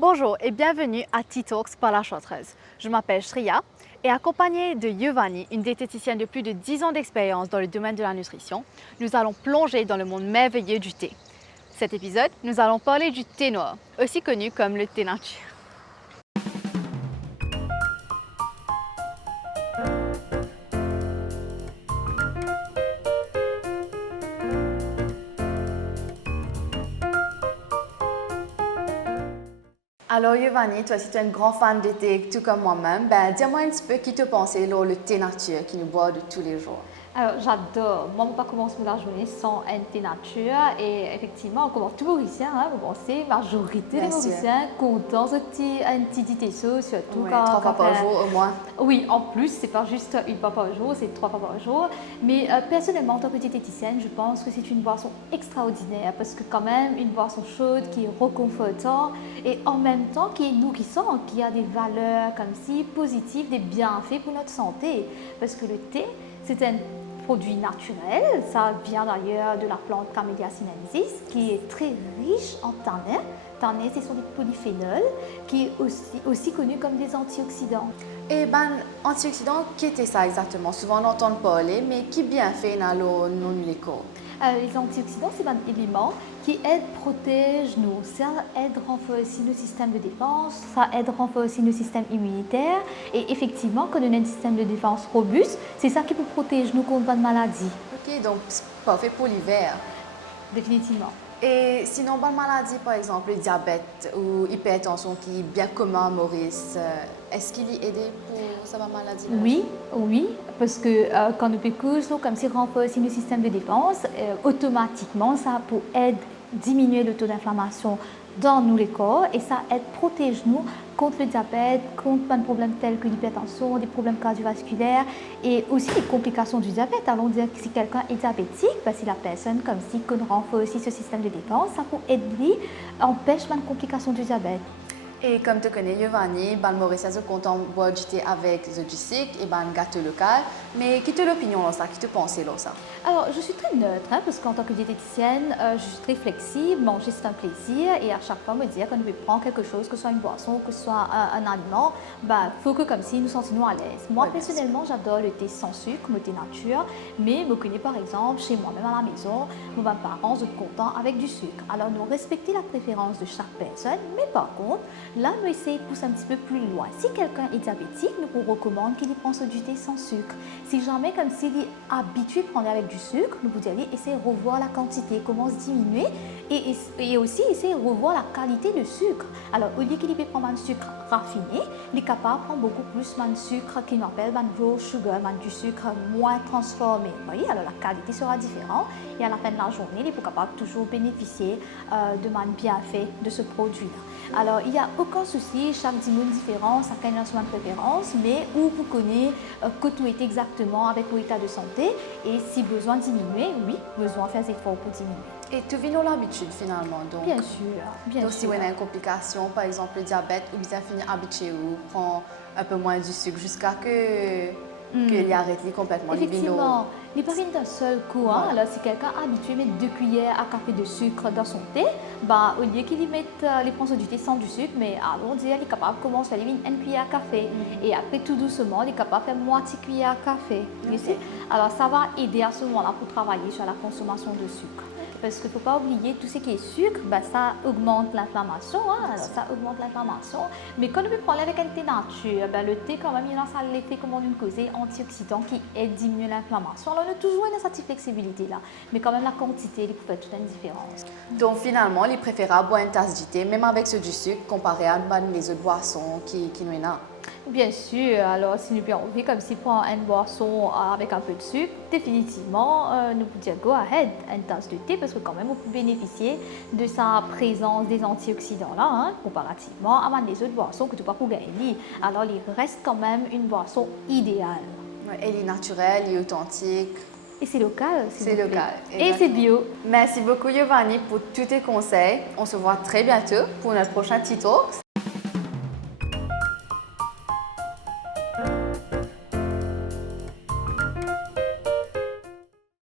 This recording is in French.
Bonjour et bienvenue à Tea Talks par la Chartreuse. Je m'appelle Shreya et accompagnée de Giovanni, une diététicienne de plus de 10 ans d'expérience dans le domaine de la nutrition, nous allons plonger dans le monde merveilleux du thé. Cet épisode, nous allons parler du thé noir, aussi connu comme le thé nature. Alors Giovanni, toi si tu es un grand fan de thé, tout comme moi-même, dis-moi un petit peu qui te pensait le thé nature qui nous boit de tous les jours. Alors, j'adore. Moi, je ne peux pas commencer la journée sans un thé nature. Et effectivement, on commence tout Mauricien, vous pensez, majorité des Bien sûr. Mauriciens contents un petit thé chaud, surtout Oui, quand... 3 fois par jour au moins. Oui, en plus, c'est pas juste une fois par jour, c'est 3 fois par jour. Mais personnellement, en tant que diététicienne, je pense que c'est une boisson extraordinaire parce que quand même, une boisson chaude qui est réconfortante et en même temps qui est nourrissante, qui a des valeurs comme si positives, des bienfaits pour notre santé. Parce que le thé, c'est un produit naturel, ça vient d'ailleurs de la plante Camellia sinensis qui est très riche en tanins. Tanins, ce sont des polyphénols qui est aussi connus comme des antioxydants. Et antioxydants, qu'est-ce que ça exactement? Souvent on entend parler, mais qui bien fait dans le corps? Les antioxydants, c'est un élément qui aide, protège nous. Ça aide à renforcer le système de défense, ça aide à renforcer le système immunitaire. Et effectivement, quand on a un système de défense robuste, c'est ça qui peut protéger nous contre une maladie. Ok, donc c'est parfait pour l'hiver. Définitivement. Et sinon, bonne maladie, par exemple, le diabète ou hypertension qui est bien commun à Maurice, est-ce qu'il est aidé pour cette maladie? Oui, parce que quand nous pécons, comme si renforcer le système de défense, automatiquement, ça peut aider diminuer le taux d'inflammation dans nous les corps et ça aide protège nous contre le diabète, contre plein de problèmes tels que l'hypertension, des problèmes cardiovasculaires et aussi les complications du diabète. Alors on dirait que si quelqu'un est diabétique, si la personne comme si qu'on renforce ce système de défense, ça peut aider empêcher plein de complications du diabète. Et comme tu connais Giovanni, Maurice se content de boire du thé avec du sucre et un gâteau local. Mais qui te l'opinion là ça? Qui te pense là ça? Alors, je suis très neutre parce qu'en tant que diététicienne, je suis très flexible. Manger, c'est un plaisir et à chaque fois, me dire quand on veut prendre quelque chose, que ce soit une boisson, que ce soit un aliment, il faut que comme si nous sentions à l'aise. Moi, personnellement, j'adore le thé sans sucre, le thé nature, mais je connais par exemple, chez moi-même à la maison, mes parents sont contents avec du sucre. Alors, nous respectons la préférence de chaque personne, mais par contre, là, nous essayons de pousser un petit peu plus loin. Si quelqu'un est diabétique, nous vous recommandons qu'il prenne du thé sans sucre. Si jamais, comme s'il est habitué à prendre avec du sucre, nous vous allez essayer de revoir la quantité, comment se diminuer et aussi essayer de revoir la qualité de sucre. Alors, au lieu qu'il peut prendre un sucre raffiné, il est capable de prendre beaucoup plus de sucre qu'on appelle raw sugar, du sucre moins transformé. Vous voyez, alors la qualité sera différente et à la fin de la journée, il est capable de toujours bénéficier de bienfaits de ce produit-là. Alors, il n'y a aucun souci, chaque dimanche différent, chacun a son préférence, mais où vous connaissez que tout est exactement avec l'état de santé et si besoin de diminuer, oui, besoin de faire des efforts pour diminuer. Et tu vis dans l'habitude finalement. Donc, bien sûr. Donc, si vous avez une complication, par exemple le diabète, ou bien finir habitué ou prend un peu moins du sucre jusqu'à qu'il arrête complètement. Effectivement, il n'y a pas d'un seul coup. Alors, si quelqu'un est habitué à mettre 2 cuillères à café de sucre dans son thé, au lieu qu'il y mette les prendre du thé sans du sucre, mais allons dire, il est capable de commencer à faire une cuillère à café. Et après, tout doucement, il est capable de faire moitié cuillère à café. Alors, ça va aider à ce moment-là pour travailler sur la consommation de sucre. Parce qu'il ne faut pas oublier, tout ce qui est sucre, ça augmente l'inflammation. Alors, ça augmente l'inflammation. Mais quand on peut prendre avec un thé nature, le thé, quand même, il a l'effet comme une cause antioxydant qui aide à diminuer l'inflammation. Alors, on a toujours une cette flexibilité-là. Mais quand même, la quantité, il peut faire toute une différence. Donc, finalement, il est préférable boire une tasse de thé, même avec ce du sucre, comparé à les autres boissons qui nous ont. Bien sûr, alors si nous avons envie, comme si prend une boisson avec un peu de sucre, définitivement, nous pouvons dire go ahead, une tasse de thé, parce que quand même, on peut bénéficier de sa présence des antioxydants là, comparativement à les autres boissons que tu peux pas gagner. Alors, il reste quand même une boisson idéale. Elle est naturelle, elle est authentique. Et c'est local. C'est local. Et c'est bio. Merci beaucoup Giovanni pour tous tes conseils. On se voit très bientôt pour notre prochain Tea Talks.